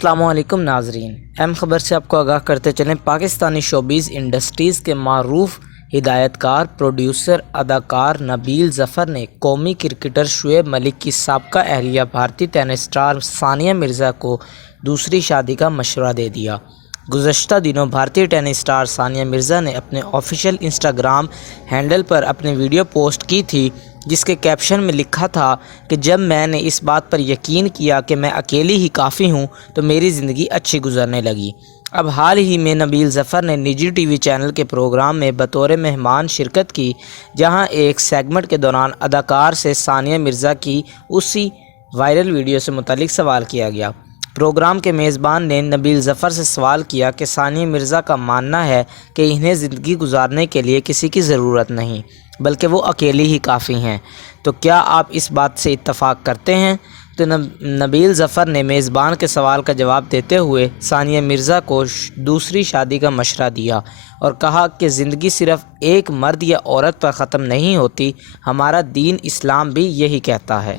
السلام علیکم ناظرین، اہم خبر سے آپ کو آگاہ کرتے چلیں۔ پاکستانی شوبیز انڈسٹریز کے معروف ہدایت کار، پروڈیوسر، اداکار نبیل ظفر نے قومی کرکٹر شعیب ملک کی سابقہ اہلیہ بھارتی ٹینس اسٹار ثانیہ مرزا کو دوسری شادی کا مشورہ دے دیا۔ گزشتہ دنوں بھارتی ٹینس اسٹار ثانیہ مرزا نے اپنے آفیشیل انسٹاگرام ہینڈل پر اپنی ویڈیو پوسٹ کی تھی، جس کے کیپشن میں لکھا تھا کہ جب میں نے اس بات پر یقین کیا کہ میں اکیلی ہی کافی ہوں تو میری زندگی اچھی گزرنے لگی۔ اب حال ہی میں نبیل ظفر نے نجی ٹی وی چینل کے پروگرام میں بطور مہمان شرکت کی، جہاں ایک سیگمنٹ کے دوران اداکار سے ثانیہ مرزا کی اسی وائرل ویڈیو سے متعلق سوال کیا گیا۔ پروگرام کے میزبان نے نبیل ظفر سے سوال کیا کہ ثانیہ مرزا کا ماننا ہے کہ انہیں زندگی گزارنے کے لیے کسی کی ضرورت نہیں، بلکہ وہ اکیلی ہی کافی ہیں، تو کیا آپ اس بات سے اتفاق کرتے ہیں؟ تو نبیل ظفر نے میزبان کے سوال کا جواب دیتے ہوئے ثانیہ مرزا کو دوسری شادی کا مشورہ دیا اور کہا کہ زندگی صرف ایک مرد یا عورت پر ختم نہیں ہوتی، ہمارا دین اسلام بھی یہی کہتا ہے۔